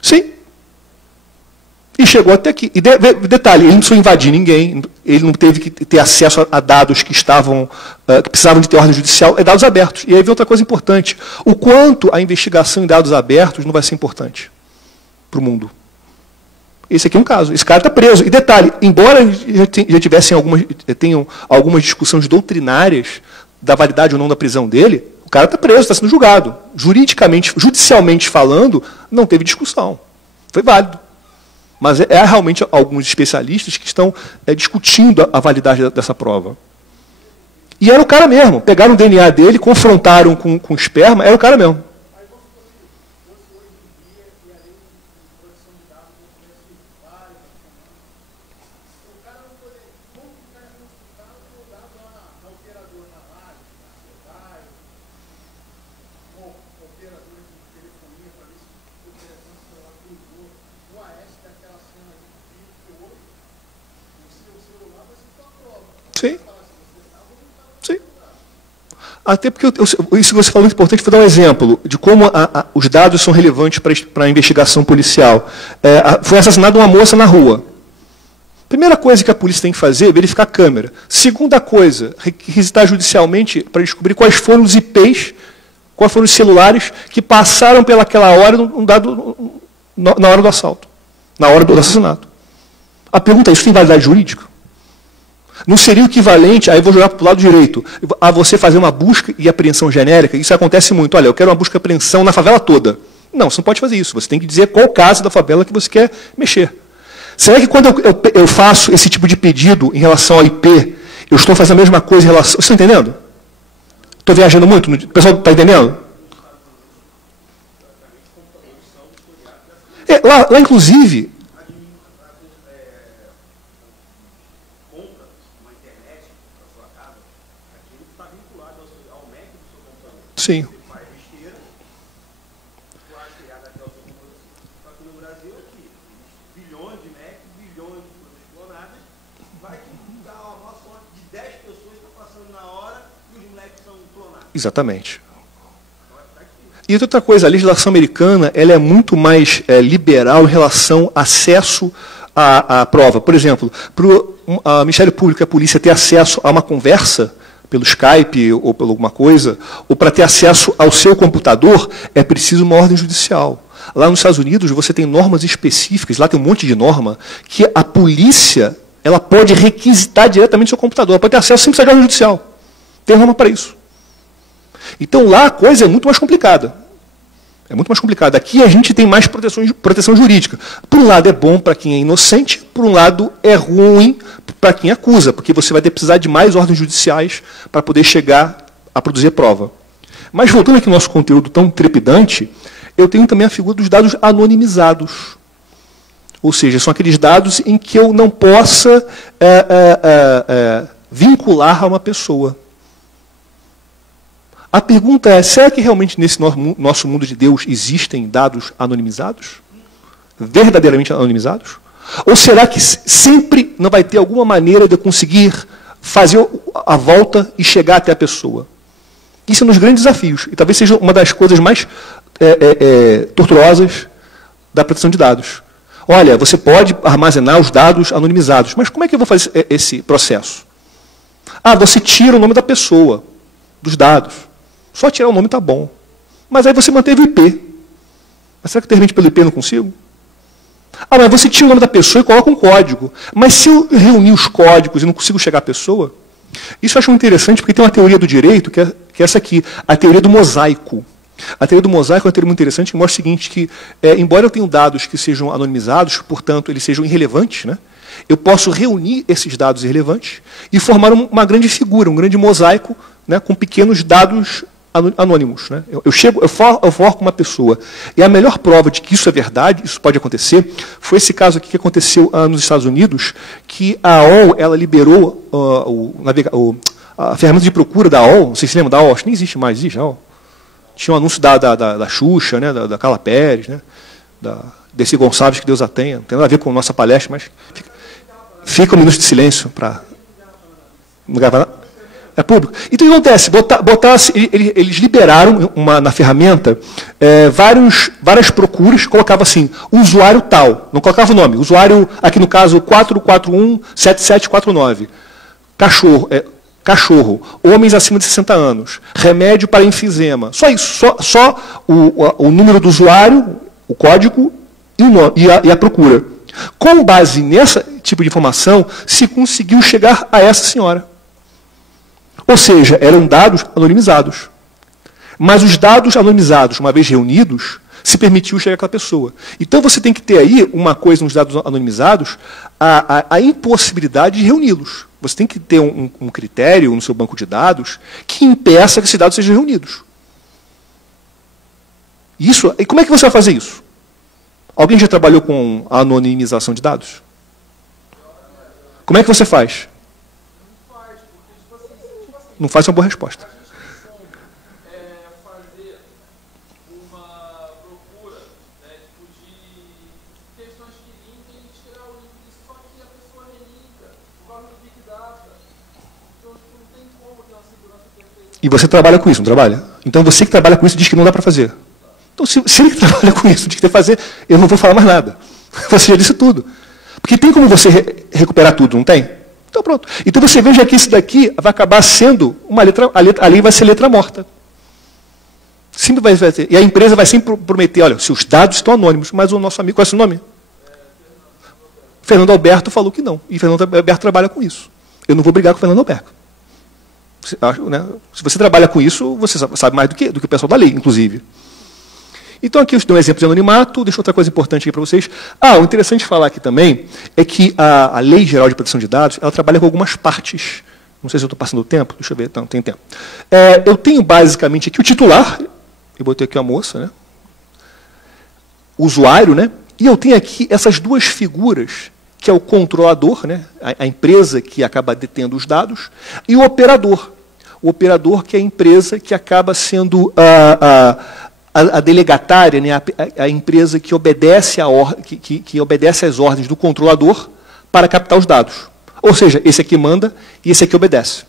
Sim. E chegou até aqui. E detalhe, ele não precisou invadir ninguém, ele não teve que ter acesso a dados que precisavam de ter ordem judicial, é dados abertos. E aí vem outra coisa importante. O quanto a investigação em dados abertos não vai ser importante para o mundo. Esse aqui é um caso. Esse cara está preso. E detalhe, embora já tenham algumas discussões doutrinárias da validade ou não da prisão dele, o cara está preso, está sendo julgado. Juridicamente, judicialmente falando, não teve discussão. Foi válido. Mas realmente alguns especialistas que estão discutindo a validade dessa prova. E era o cara mesmo. Pegaram o DNA dele, confrontaram com esperma, era o cara mesmo. Sim. Sim. Até porque isso que você falou é muito importante. Vou dar um exemplo de como os dados são relevantes para a investigação policial. Foi assassinada uma moça na rua. Primeira coisa que a polícia tem que fazer é verificar a câmera. Segunda coisa, requisitar judicialmente para descobrir quais foram os IPs, quais foram os celulares que passaram pelaquela hora na hora do assalto, na hora do assassinato. A pergunta é, isso tem validade jurídica? Não seria o equivalente, aí eu vou jogar para o lado direito, a você fazer uma busca e apreensão genérica? Isso acontece muito. Olha, eu quero uma busca e apreensão na favela toda. Não, você não pode fazer isso. Você tem que dizer qual caso da favela que você quer mexer. Será que quando eu faço esse tipo de pedido em relação ao IP, eu estou fazendo a mesma coisa em relação... Você está entendendo? Estou viajando muito? O pessoal está entendendo? Lá, inclusive... Sim. Exatamente. E outra coisa, a legislação americana ela é muito mais liberal em relação ao acesso à prova. Por exemplo, para o Ministério Público e a polícia ter acesso a uma conversa pelo Skype ou por alguma coisa, ou para ter acesso ao seu computador, é preciso uma ordem judicial. Lá nos Estados Unidos, você tem normas específicas, lá tem um monte de norma, que a polícia ela pode requisitar diretamente o seu computador, ela pode ter acesso sem precisar de ordem judicial. Tem norma para isso. Então lá a coisa é muito mais complicada. É muito mais complicado. Aqui a gente tem mais proteção jurídica. Por um lado é bom para quem é inocente, por um lado é ruim para quem acusa, porque você vai precisar de mais ordens judiciais para poder chegar a produzir prova. Mas voltando aqui ao nosso conteúdo tão trepidante, eu tenho também a figura dos dados anonimizados. Ou seja, são aqueles dados em que eu não possa vincular a uma pessoa. A pergunta é, será que realmente nesse nosso mundo de Deus existem dados anonimizados? Verdadeiramente anonimizados? Ou será que sempre não vai ter alguma maneira de eu conseguir fazer a volta e chegar até a pessoa? Isso é um dos grandes desafios. E talvez seja uma das coisas mais tortuosas da proteção de dados. Olha, você pode armazenar os dados anonimizados. Mas como é que eu vou fazer esse processo? Ah, você tira o nome da pessoa dos dados. Só tirar o nome está bom. Mas aí você manteve o IP. Mas será que de repente pelo IP eu não consigo? Ah, mas você tira o nome da pessoa e coloca um código. Mas se eu reunir os códigos e não consigo chegar à pessoa, isso eu acho muito interessante, porque tem uma teoria do direito, que é essa aqui, a teoria do mosaico. A teoria do mosaico é uma teoria muito interessante, que mostra o seguinte, que, embora eu tenha dados que sejam anonimizados, portanto, eles sejam irrelevantes, né, eu posso reunir esses dados irrelevantes e formar uma grande figura, um grande mosaico, né, com pequenos dados anônimos. Né? Eu forco uma pessoa. E a melhor prova de que isso é verdade, isso pode acontecer, foi esse caso aqui que aconteceu nos Estados Unidos, que a AOL ela liberou a ferramenta de procura da AOL, não sei se lembra da AOL, acho que nem existe mais, existe a AOL. Tinha um anúncio da Xuxa, né, da Carla Pérez, né, desse Gonçalves, que Deus a tenha. Não tem nada a ver com a nossa palestra, mas fica um minuto de silêncio para não gravar nada. É público. Então, o que acontece? Eles liberaram na ferramenta várias procuras, colocava assim, usuário tal, não colocava o nome, usuário, aqui no caso, 4417749, cachorro, homens acima de 60 anos, remédio para enfisema, só isso, só o número do usuário, o código e a procura. Com base nesse tipo de informação, se conseguiu chegar a essa senhora. Ou seja, eram dados anonimizados. Mas os dados anonimizados, uma vez reunidos, se permitiu chegar àquela pessoa. Então você tem que ter aí uma coisa nos dados anonimizados, a impossibilidade de reuni-los. Você tem que ter um critério no seu banco de dados que impeça que esses dados sejam reunidos. E como é que você vai fazer isso? Alguém já trabalhou com a anonimização de dados? Como é que você faz? Não faz uma boa resposta. Fazer uma procura de questões que linkam e tirar o link, só que a pessoa relinka, vai no Big Data. Então, não tem como ter uma segurança perfeita. E você trabalha com isso, não trabalha? Então, você que trabalha com isso diz que não dá para fazer. Então, se ele que trabalha com isso diz que tem que fazer, eu não vou falar mais nada. Você já disse tudo. Porque tem como você recuperar tudo, não tem? Então, pronto. Então, você veja que isso daqui vai acabar sendo uma letra, a lei vai ser letra morta. Sempre vai ter. E a empresa vai sempre prometer, olha, se os dados estão anônimos, mas o nosso amigo, qual é o seu nome? Fernando Alberto falou que não. E Fernando Alberto trabalha com isso. Eu não vou brigar com o Fernando Alberto. Se você trabalha com isso, você sabe mais do que o pessoal da lei, inclusive. Então, aqui eu dou um exemplo de anonimato, deixa outra coisa importante aqui para vocês. O interessante falar aqui também é que a Lei Geral de Proteção de Dados, ela trabalha com algumas partes. Não sei se eu estou passando o tempo, deixa eu ver, não, tem tempo. Eu tenho basicamente aqui o titular, eu botei aqui a moça, né? O usuário, né? E eu tenho aqui essas duas figuras, que é o controlador, né? A empresa que acaba detendo os dados, e o operador. O operador, que é a empresa que acaba sendo a delegatária, né, a empresa que obedece, que obedece às ordens do controlador para captar os dados. Ou seja, esse aqui manda e esse aqui obedece.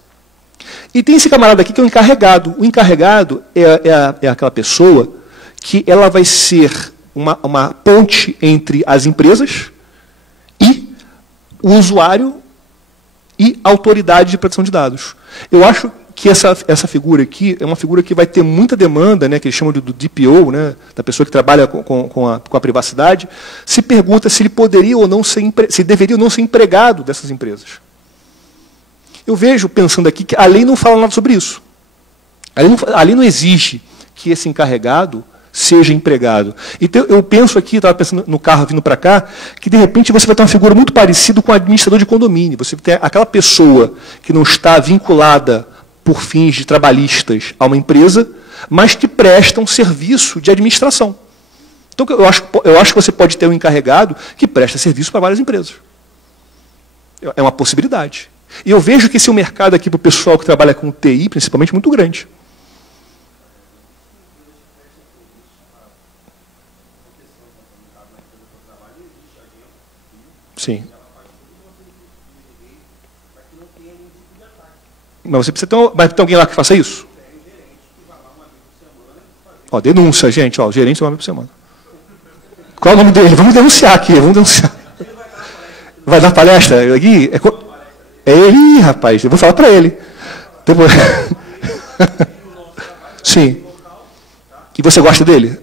E tem esse camarada aqui que é o encarregado. O encarregado é aquela pessoa que ela vai ser uma ponte entre as empresas e o usuário e a autoridade de proteção de dados. Eu acho que essa figura aqui é uma figura que vai ter muita demanda, né, que eles chamam do DPO, né, da pessoa que trabalha com a privacidade, se pergunta se ele poderia ou não se deveria ou não ser empregado dessas empresas. Eu vejo, pensando aqui, que a lei não fala nada sobre isso. A lei não exige que esse encarregado seja empregado. Então, eu penso aqui, estava pensando no carro vindo para cá, que, de repente, você vai ter uma figura muito parecida com o administrador de condomínio. Você tem aquela pessoa que não está vinculada por fins de trabalhistas a uma empresa, mas que presta um serviço de administração. Então, eu acho que você pode ter um encarregado que presta serviço para várias empresas. É uma possibilidade. E eu vejo que esse é um mercado aqui para o pessoal que trabalha com TI, principalmente, muito grande. Sim. Mas você precisa ter, vai ter alguém lá que faça isso? Denúncia, gente. O gerente uma vez por semana. Qual é o nome dele? Vamos denunciar aqui, vamos denunciar. Vai dar palestra aqui? É ele, Ih, rapaz, eu vou falar para ele. Depois... Sim. E você gosta dele?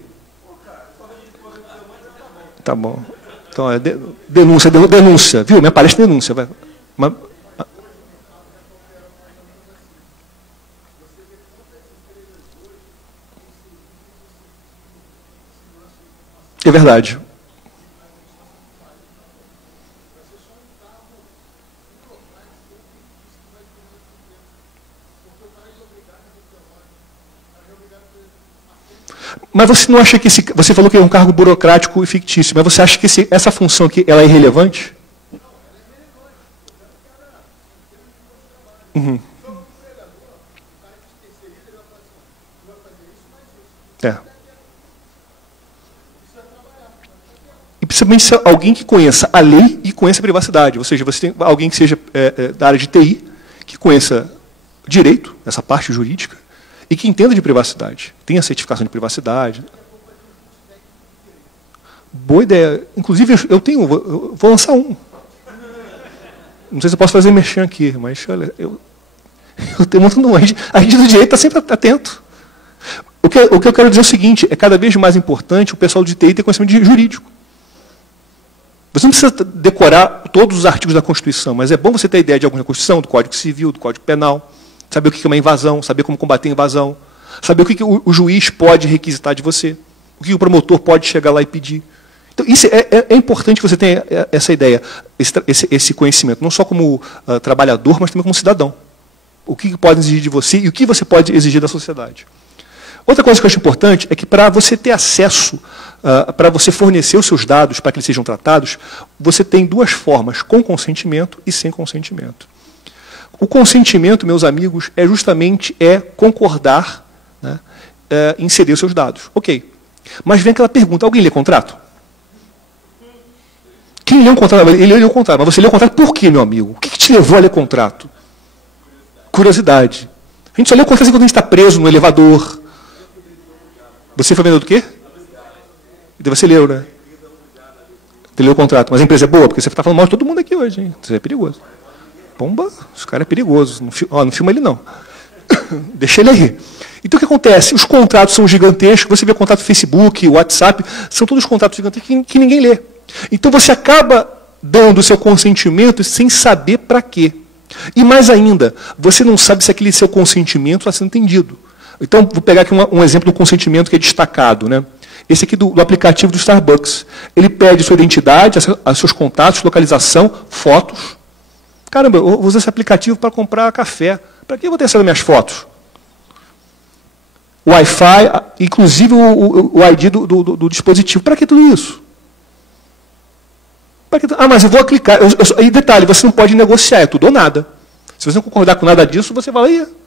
Tá bom. Então, denúncia. Viu? Minha palestra é denúncia. Vai. É verdade. Mas você não acha que você falou que é um cargo burocrático e fictício, mas você acha que essa função aqui ela é irrelevante? Uhum. É. E principalmente se alguém que conheça a lei e conheça a privacidade, ou seja, você tem alguém que seja da área de TI, que conheça direito, essa parte jurídica, e que entenda de privacidade, tenha certificação de privacidade. Boa ideia. Inclusive, eu vou lançar um. Não sei se eu posso fazer merchan aqui, mas olha, eu tenho muito não. A gente do direito está sempre atento. O que eu quero dizer é o seguinte, é cada vez mais importante o pessoal de TI ter conhecimento jurídico. Você não precisa decorar todos os artigos da Constituição, mas é bom você ter ideia de alguma Constituição, do Código Civil, do Código Penal, saber o que é uma invasão, saber como combater a invasão, saber o que o juiz pode requisitar de você, o que o promotor pode chegar lá e pedir. Então, isso é importante que você tenha essa ideia, esse conhecimento, não só como trabalhador, mas também como cidadão. O que pode exigir de você e o que você pode exigir da sociedade. Outra coisa que eu acho importante é que para você ter acesso, para você fornecer os seus dados para que eles sejam tratados, você tem duas formas, com consentimento e sem consentimento. O consentimento, meus amigos, é justamente concordar, né, em ceder os seus dados. Ok. Mas vem aquela pergunta, alguém lê contrato? Quem lê um contrato? Ele lê o contrato. Mas você lê o contrato por quê, meu amigo? O que te levou a ler contrato? Curiosidade. A gente só lê o contrato quando a gente está preso no elevador. Você foi vendedor do quê? Então você leu, né? Você leu o contrato. Mas a empresa é boa, porque você está falando mal de todo mundo aqui hoje, hein? Isso é perigoso. Pomba, esse cara é perigoso. Não filma ele, não. Deixa ele aí. Então, o que acontece? Os contratos são gigantescos. Você vê o contrato do Facebook, WhatsApp, são todos contratos gigantescos que ninguém lê. Então, você acaba dando o seu consentimento sem saber para quê. E mais ainda, você não sabe se aquele seu consentimento está sendo entendido. Então, vou pegar aqui um exemplo do consentimento que é destacado, né? Esse aqui do aplicativo do Starbucks. Ele pede sua identidade, seus contatos, localização, fotos. Caramba, eu vou usar esse aplicativo para comprar café. Para que eu vou ter acesso às minhas fotos? Wi-Fi, inclusive o ID do dispositivo. Para que tudo isso? Mas eu vou clicar. E detalhe, você não pode negociar, é tudo ou nada. Se você não concordar com nada disso, você vai lá e...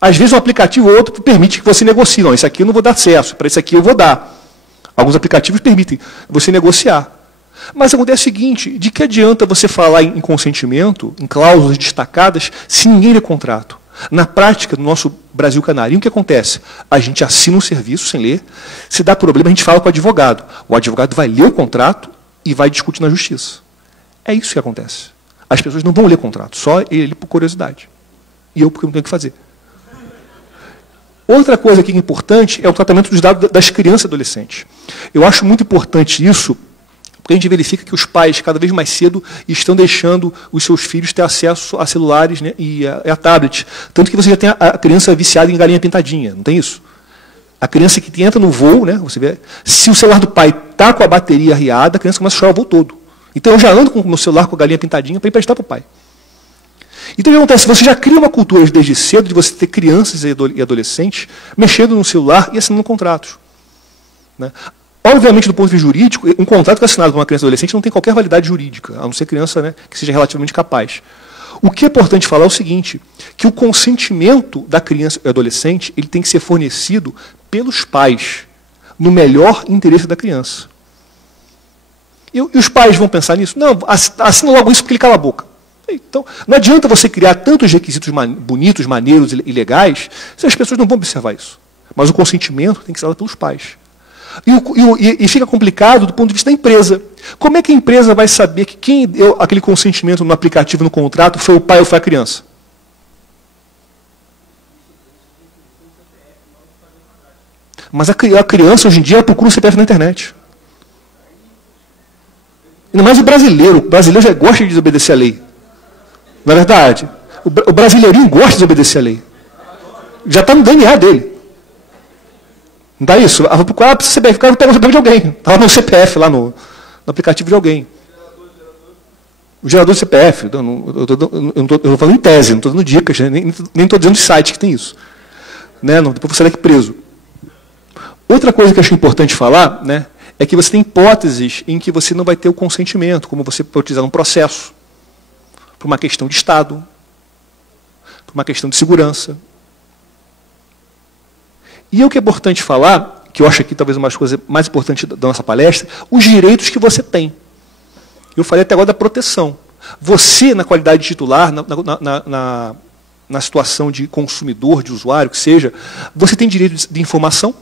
Às vezes um aplicativo ou outro permite que você negocie. Não, esse aqui eu não vou dar acesso, para esse aqui eu vou dar. Alguns aplicativos permitem você negociar. Mas acontece o seguinte, de que adianta você falar em consentimento, em cláusulas destacadas, se ninguém lê contrato? Na prática, no nosso Brasil Canarinho, o que acontece? A gente assina um serviço sem ler, se dá problema, a gente fala com o advogado. O advogado vai ler o contrato e vai discutir na justiça. É isso que acontece. As pessoas não vão ler contrato, só ele por curiosidade. E eu porque não tenho o que fazer. Outra coisa que é importante é o tratamento dos dados das crianças e adolescentes. Eu acho muito importante isso, porque a gente verifica que os pais, cada vez mais cedo, estão deixando os seus filhos ter acesso a celulares, né, e a tablet. Tanto que você já tem a criança viciada em galinha pintadinha, não tem isso? A criança que entra no voo, né, você vê, se o celular do pai está com a bateria arriada, a criança começa a chorar o voo todo. Então eu já ando com o meu celular com a galinha pintadinha para emprestar para o pai. Então o que acontece? Você já cria uma cultura desde cedo de você ter crianças e adolescentes mexendo no celular e assinando contratos. Né? Obviamente, do ponto de vista jurídico, um contrato que é assinado por uma criança e adolescente não tem qualquer validade jurídica, a não ser criança, né, que seja relativamente capaz. O que é importante falar é o seguinte, que o consentimento da criança e adolescente ele tem que ser fornecido pelos pais, no melhor interesse da criança. E os pais vão pensar nisso? Não, assina logo isso porque ele cala a boca. Então, não adianta você criar tantos requisitos bonitos, maneiros e legais, se as pessoas não vão observar isso. Mas o consentimento tem que ser dado pelos pais. E fica complicado do ponto de vista da empresa. Como é que a empresa vai saber que quem deu aquele consentimento no aplicativo, no contrato, foi o pai ou foi a criança? Mas a criança, hoje em dia, procura o CPF na internet. Ainda mais o brasileiro. O brasileiro já gosta de desobedecer a lei. Não é verdade? O brasileirinho gosta de desobedecer a lei. Já está no DNA dele. Não dá isso? Eu vou procurar para o CPF, eu pego o CPF de alguém. Está lá no CPF, lá no aplicativo de alguém. O gerador de CPF. Eu estou falando em tese, não estou dando dicas, né? nem estou dizendo de site que tem isso. Né? Depois você sai daqui preso. Outra coisa que eu acho importante falar, né, é que você tem hipóteses em que você não vai ter o consentimento, como você pode utilizar um processo, por uma questão de Estado, por uma questão de segurança. E o que é importante falar, que eu acho aqui talvez uma das coisas mais importantes da nossa palestra, os direitos que você tem. Eu falei até agora da proteção. Você, na qualidade de titular, na situação de consumidor, de usuário, que seja, você tem direito de informação,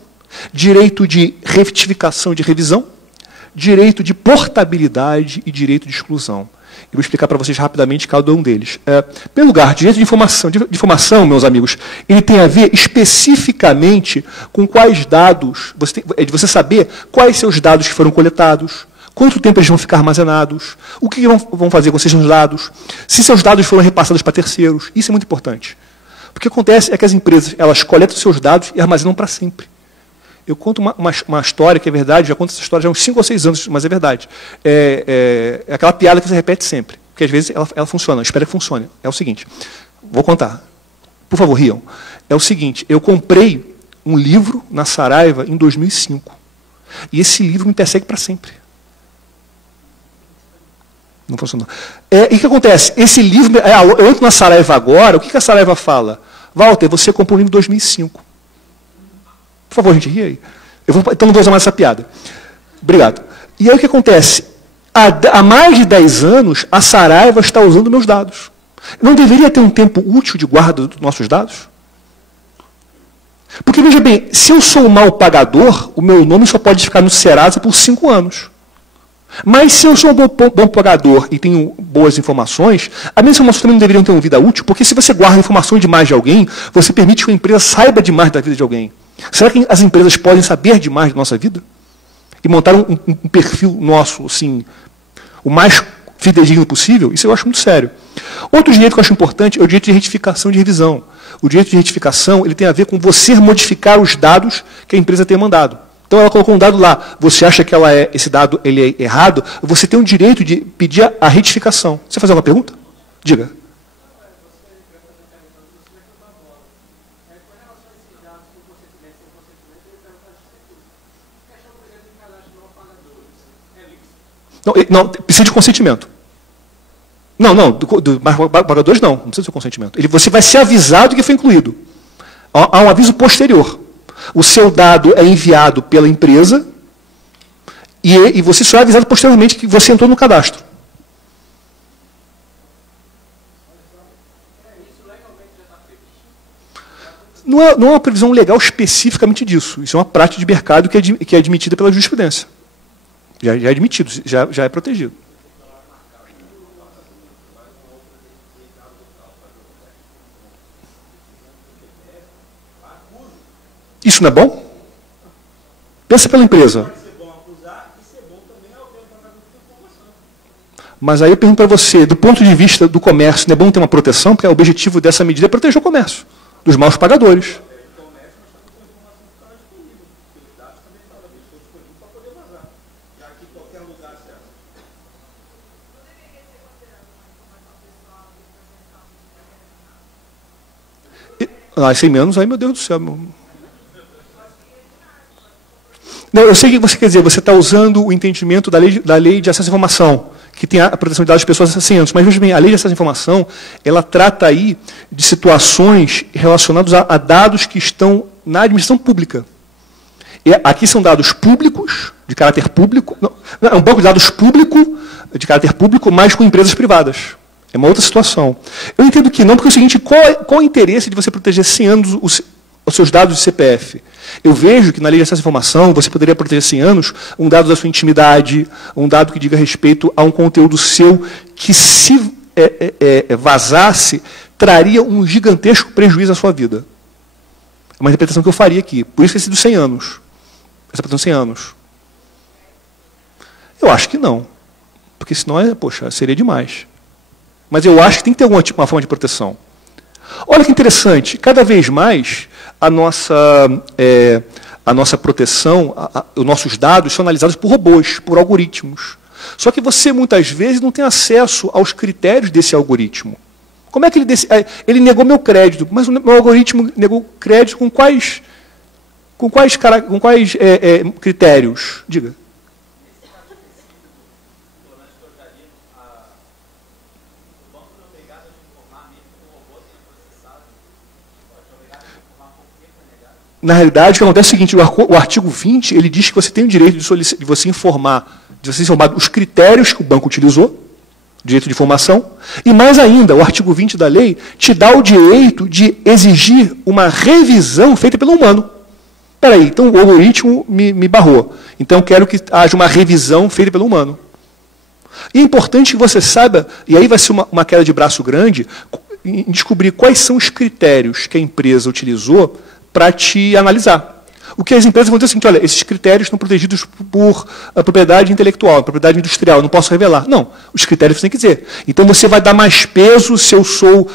direito de retificação de revisão, direito de portabilidade e direito de exclusão. Eu vou explicar para vocês rapidamente cada um deles. Em primeiro lugar, direito de informação. De informação, meus amigos, ele tem a ver especificamente com quais dados, de você saber quais seus dados que foram coletados, quanto tempo eles vão ficar armazenados, o que vão fazer com esses seus dados, se seus dados foram repassados para terceiros. Isso é muito importante. O que acontece é que as empresas elas coletam seus dados e armazenam para sempre. Eu conto uma história que é verdade, já conto essa história já há uns 5 ou 6 anos, mas é verdade. É aquela piada que você repete sempre, porque às vezes ela funciona, eu espero que funcione. É o seguinte, vou contar. Por favor, riam. É o seguinte, eu comprei um livro na Saraiva em 2005. E esse livro me persegue para sempre. Não funcionou. E o que acontece? Esse livro, eu entro na Saraiva agora, o que a Saraiva fala? Walter, você comprou um livro em 2005. Por favor, gente, ri aí. Então não vou usar mais essa piada. Obrigado. E aí o que acontece? Há mais de 10 anos, a Saraiva está usando meus dados. Não deveria ter um tempo útil de guarda dos nossos dados? Porque, veja bem, se eu sou um mau pagador, o meu nome só pode ficar no Serasa por 5 anos. Mas se eu sou um bom pagador e tenho boas informações, as minhas informações também não deveriam ter uma vida útil, porque se você guarda informações demais de alguém, você permite que a empresa saiba demais da vida de alguém. Será que as empresas podem saber demais da nossa vida? E montar um perfil nosso, assim, o mais fidedigno possível? Isso eu acho muito sério. Outro direito que eu acho importante é o direito de retificação de revisão. O direito de retificação ele tem a ver com você modificar os dados que a empresa tem mandado. Então ela colocou um dado lá, você acha que esse dado ele é errado, você tem o direito de pedir a retificação. Você fazer alguma pergunta? Diga. Não, precisa de consentimento. Não, do pagadores não precisa de consentimento. Você vai ser avisado que foi incluído. Há um aviso posterior. O seu dado é enviado pela empresa e você só é avisado posteriormente que você entrou no cadastro. Não é uma previsão legal especificamente disso. Isso é uma prática de mercado que é admitida pela jurisprudência. Já é admitido, já é protegido. Isso não é bom? Pensa pela empresa. Mas aí eu pergunto para você, do ponto de vista do comércio, não é bom ter uma proteção? Porque o objetivo dessa medida é proteger o comércio, dos maus pagadores. Sem menos, aí meu Deus do céu. Não, eu sei o que você quer dizer, você está usando o entendimento da lei de acesso à informação, que tem a proteção de dados de pessoas sem anos. Mas, veja bem, a lei de acesso à informação, ela trata aí de situações relacionadas a dados que estão na administração pública. E aqui são dados públicos, de caráter público, é um banco de dados público, de caráter público, mas com empresas privadas. É uma outra situação. Eu entendo que não, porque é o seguinte, qual é o interesse de você proteger 100 anos os seus dados de CPF? Eu vejo que na lei de acesso à informação você poderia proteger 100 anos um dado da sua intimidade, um dado que diga respeito a um conteúdo seu que, se vazasse, traria um gigantesco prejuízo à sua vida. É uma interpretação que eu faria aqui. Por isso que esse dos 100 anos. Essa proteção de 100 anos. Eu acho que não. Porque senão, poxa, seria demais. Mas eu acho que tem que ter alguma uma forma de proteção. Olha que interessante. Cada vez mais a nossa proteção, os nossos dados são analisados por robôs, por algoritmos. Só que você, muitas vezes, não tem acesso aos critérios desse algoritmo. Como é que ele negou meu crédito? Mas o meu algoritmo negou crédito com quais critérios? Diga. Na realidade, o que acontece é o seguinte, o artigo 20, ele diz que você tem o direito de você informar os critérios que o banco utilizou, direito de informação, e mais ainda, o artigo 20 da lei te dá o direito de exigir uma revisão feita pelo humano. Espera aí, então o algoritmo me barrou. Então eu quero que haja uma revisão feita pelo humano. E é importante que você saiba, e aí vai ser uma queda de braço grande, em descobrir quais são os critérios que a empresa utilizou para te analisar. O que as empresas vão dizer é o seguinte, olha, esses critérios estão protegidos por propriedade intelectual, propriedade industrial, não posso revelar. Não, os critérios você tem que dizer. Então você vai dar mais peso se eu sou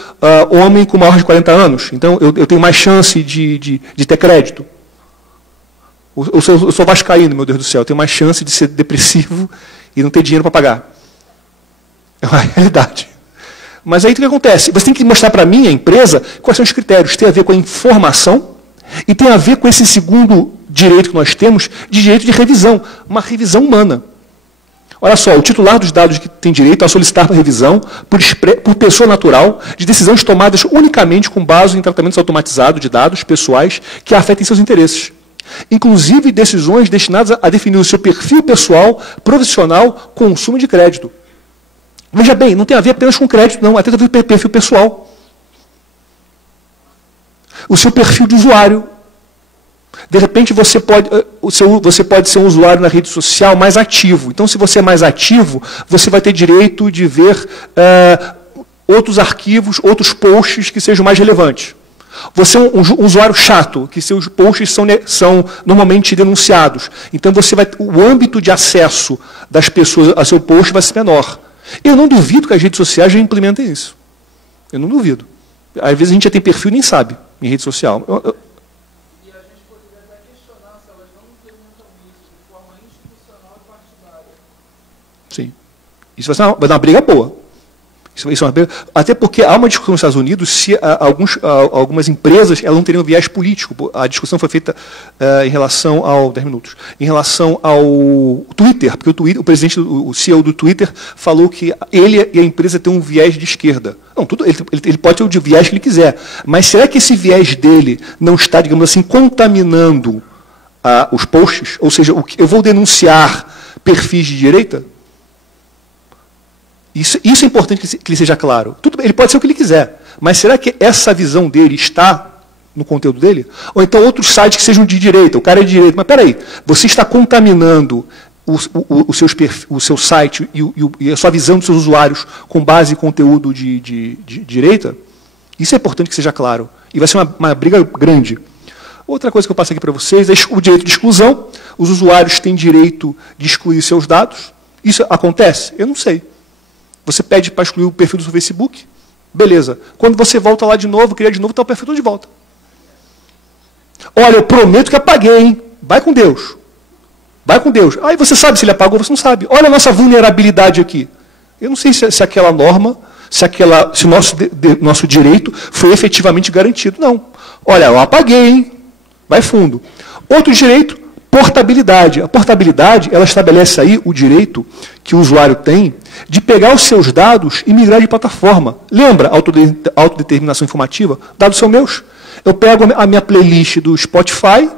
homem com maior de 40 anos. Então eu tenho mais chance de ter crédito. Eu sou vascaíno, meu Deus do céu, eu tenho mais chance de ser depressivo e não ter dinheiro para pagar. É uma realidade. Mas aí o que acontece? Você tem que mostrar para mim, a empresa, quais são os critérios. Tem a ver com a informação, e tem a ver com esse segundo direito que nós temos, de direito de revisão, uma revisão humana. Olha só, o titular dos dados que tem direito a solicitar para revisão, por pessoa natural, de decisões tomadas unicamente com base em tratamentos automatizados de dados pessoais que afetem seus interesses. Inclusive decisões destinadas a definir o seu perfil pessoal, profissional, consumo de crédito. Veja bem, não tem a ver apenas com crédito, não, até tem a ver com perfil pessoal. O seu perfil de usuário. De repente, você pode ser um usuário na rede social mais ativo. Então, se você é mais ativo, você vai ter direito de ver outros arquivos, outros posts que sejam mais relevantes. Você é um usuário chato, que seus posts são normalmente denunciados. Então, o âmbito de acesso das pessoas a seu post vai ser menor. Eu não duvido que as redes sociais já implementem isso. Eu não duvido. Às vezes a gente já tem perfil e nem sabe em rede social. E a gente poderia até questionar se elas não implementam isso de forma institucional e partidária. Sim. Isso vai dar uma briga boa. Isso é uma briga, até porque há uma discussão nos Estados Unidos se algumas empresas elas não teriam viés político. A discussão foi feita em relação ao 10 minutos, em relação ao Twitter, porque o presidente, o CEO do Twitter, falou que ele e a empresa têm um viés de esquerda. Não, ele pode ter o viés que ele quiser, mas será que esse viés dele não está, digamos assim, contaminando os posts? Ou seja, eu vou denunciar perfis de direita? Isso é importante que ele seja claro. Ele pode ser o que ele quiser, mas será que essa visão dele está no conteúdo dele? Ou então outros sites que sejam de direita, o cara é de direita. Mas espera aí, você está contaminando o seu site e a sua visão dos seus usuários com base em conteúdo de direita? Isso é importante que seja claro. E vai ser uma briga grande. Outra coisa que eu passo aqui para vocês é o direito de exclusão. Os usuários têm direito de excluir seus dados. Isso acontece? Eu não sei. Você pede para excluir o perfil do seu Facebook, beleza. Quando você volta lá de novo, cria de novo, está o perfil todo de volta. Olha, eu prometo que apaguei, hein? Vai com Deus. Vai com Deus. Aí você sabe se ele apagou, você não sabe. Olha a nossa vulnerabilidade aqui. Eu não sei se aquela norma, se o nosso direito foi efetivamente garantido. Não. Olha, eu apaguei, hein? Vai fundo. Outro direito, portabilidade. A portabilidade, ela estabelece aí o direito que o usuário tem de pegar os seus dados e migrar de plataforma. Lembra autodeterminação informativa? Dados são meus. Eu pego a minha playlist do Spotify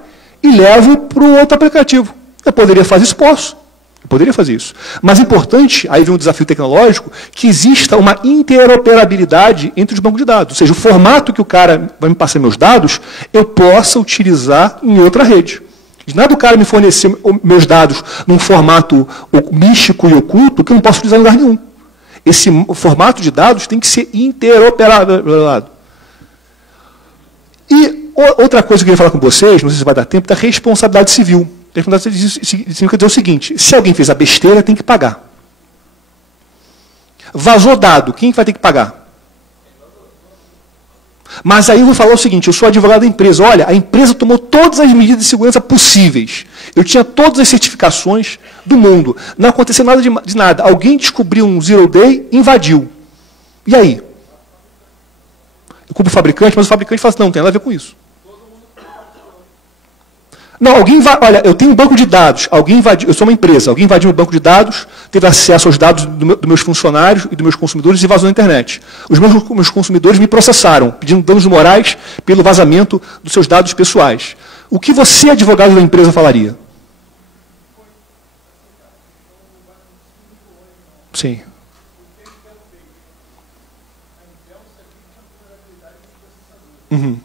e levo para o outro aplicativo. Eu poderia fazer isso? Posso. Eu poderia fazer isso. Mas é importante, aí vem um desafio tecnológico, que exista uma interoperabilidade entre os bancos de dados. Ou seja, o formato que o cara vai me passar meus dados, eu possa utilizar em outra rede. De nada o cara me fornecer meus dados num formato místico e oculto que eu não posso utilizar em lugar nenhum. Esse formato de dados tem que ser interoperável. E outra coisa que eu queria falar com vocês, não sei se vai dar tempo, da responsabilidade civil. A responsabilidade civil quer dizer o seguinte: se alguém fez a besteira, tem que pagar. Vazou dado, quem vai ter que pagar? Mas aí eu vou falar o seguinte: eu sou advogado da empresa. Olha, a empresa tomou todas as medidas de segurança possíveis. Eu tinha todas as certificações do mundo. Não aconteceu nada de nada. Alguém descobriu um zero day, invadiu. E aí? Eu culpo o fabricante, mas o fabricante fala assim: não tem nada a ver com isso. Não, alguém vai. Olha, eu tenho um banco de dados. Alguém invadiu. Eu sou uma empresa. Alguém invadiu meu banco de dados, teve acesso aos dados dos meus funcionários e dos meus consumidores e vazou na internet. Os meus consumidores me processaram, pedindo danos morais pelo vazamento dos seus dados pessoais. O que você, advogado da empresa, falaria? Sim. Uhum.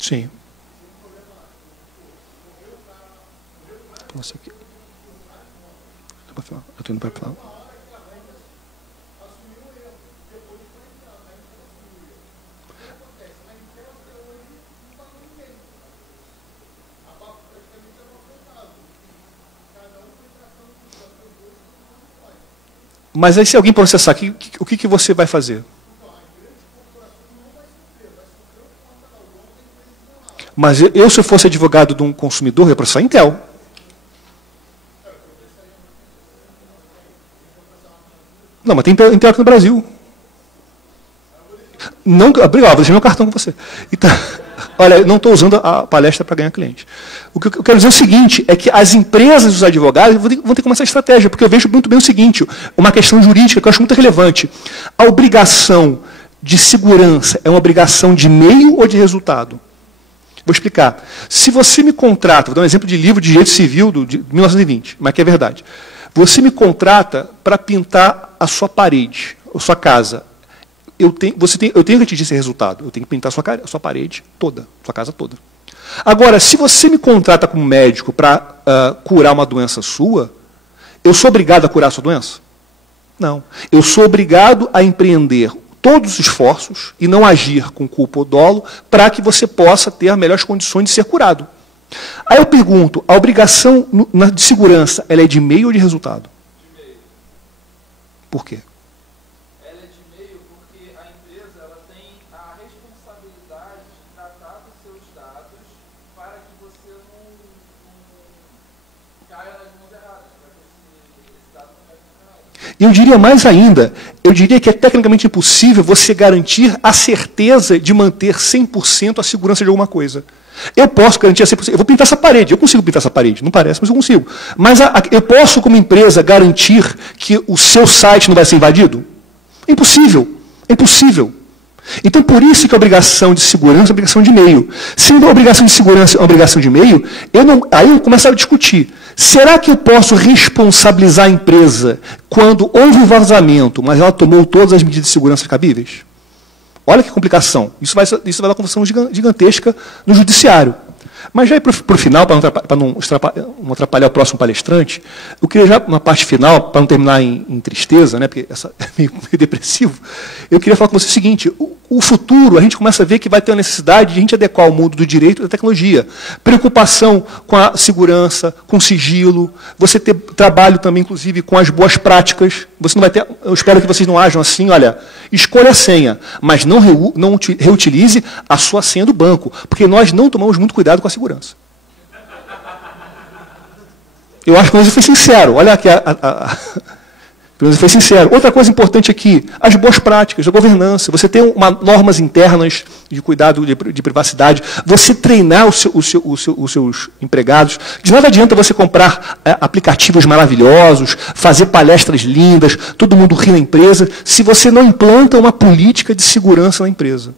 Sim. Nossa, aqui. Eu estou indo para o final. Mas aí se alguém processar, o que você vai fazer? Mas eu, se eu fosse advogado de um consumidor, eu ia processar a Intel. Não, mas tem Intel aqui no Brasil. Não, obrigado, vou deixar meu cartão com você. Então, olha, eu não estou usando a palestra para ganhar cliente. O que eu quero dizer é o seguinte, é que as empresas e os advogados vão ter que começar a estratégia, porque eu vejo muito bem o seguinte, uma questão jurídica que eu acho muito relevante. A obrigação de segurança é uma obrigação de meio ou de resultado? Vou explicar. Se você me contrata, vou dar um exemplo de livro de direito civil de 1920, mas que é verdade. Você me contrata para pintar a sua parede, a sua casa. Eu tenho que atingir esse resultado. Eu tenho que pintar a sua parede toda, a sua casa toda. Agora, se você me contrata como médico para curar uma doença sua, eu sou obrigado a curar a sua doença? Não. Eu sou obrigado a empreender todos os esforços e não agir com culpa ou dolo para que você possa ter as melhores condições de ser curado. Aí eu pergunto, a obrigação de segurança, ela é de meio ou de resultado? De meio. Por quê? Ela é de meio porque a empresa ela tem a responsabilidade de tratar dos seus dados para que você não caia nas mãos erradas, para que esse dado não caia. Eu diria mais ainda, eu diria que é tecnicamente impossível você garantir a certeza de manter 100% a segurança de alguma coisa. Eu posso garantir a 100%. Eu vou pintar essa parede. Eu consigo pintar essa parede. Não parece, mas eu consigo. Mas eu posso, como empresa, garantir que o seu site não vai ser invadido? É impossível. É impossível. Então, por isso que a obrigação de segurança é uma obrigação de meio. Sendo a obrigação de segurança uma obrigação de meio, aí eu começo a discutir. Será que eu posso responsabilizar a empresa quando houve um vazamento, mas ela tomou todas as medidas de segurança cabíveis? Olha que complicação. Isso vai dar uma confusão gigantesca no judiciário. Mas já para o final, para não atrapalhar o próximo palestrante, eu queria já, na parte final, para não terminar em tristeza, né, porque essa é meio depressivo, eu queria falar com você o seguinte, o futuro, a gente começa a ver que vai ter a necessidade de a gente adequar o mundo do direito e da tecnologia. Preocupação com a segurança, com sigilo, você ter trabalho também, inclusive, com as boas práticas. Você não vai ter, eu espero que vocês não ajam assim, olha, escolha a senha, mas não reutilize a sua senha do banco, porque nós não tomamos muito cuidado com a segurança. Eu acho que o foi sincero. Olha aqui, foi sincero. Outra coisa importante aqui, as boas práticas, a governança. Você tem normas internas de cuidado de privacidade. Você treinar os seus empregados. De nada adianta você comprar aplicativos maravilhosos, fazer palestras lindas, todo mundo ri na empresa, se você não implanta uma política de segurança na empresa.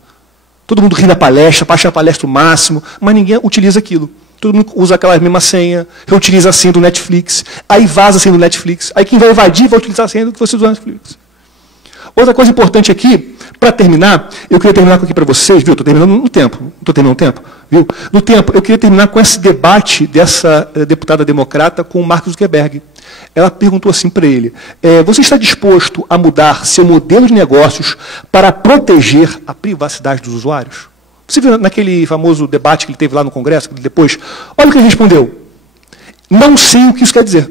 Todo mundo ri na palestra, acha a palestra o máximo, mas ninguém utiliza aquilo. Todo mundo usa aquela mesma senha, reutiliza a senha do Netflix, aí vaza a senha do Netflix, aí quem vai invadir vai utilizar a senha que você usou no Netflix. Outra coisa importante aqui, para terminar, eu queria terminar aqui para vocês, viu? Estou terminando no tempo, não estou terminando no tempo, viu? No tempo, eu queria terminar com esse debate dessa deputada democrata com o Mark Zuckerberg. Ela perguntou assim para ele, você está disposto a mudar seu modelo de negócios para proteger a privacidade dos usuários? Você viu naquele famoso debate que ele teve lá no Congresso, depois? Olha o que ele respondeu. Não sei o que isso quer dizer.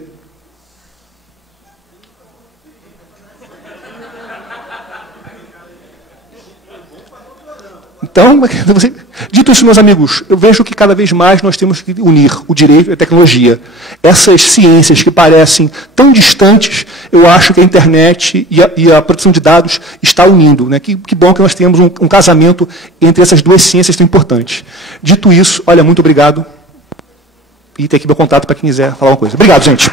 Então, dito isso, meus amigos, eu vejo que cada vez mais nós temos que unir o direito e a tecnologia. Essas ciências que parecem tão distantes, eu acho que a internet e a proteção de dados está unindo. Né? Que bom que nós temos um casamento entre essas duas ciências tão importantes. Dito isso, olha, muito obrigado. E tem aqui meu contato para quem quiser falar uma coisa. Obrigado, gente.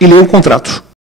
E leia o contrato.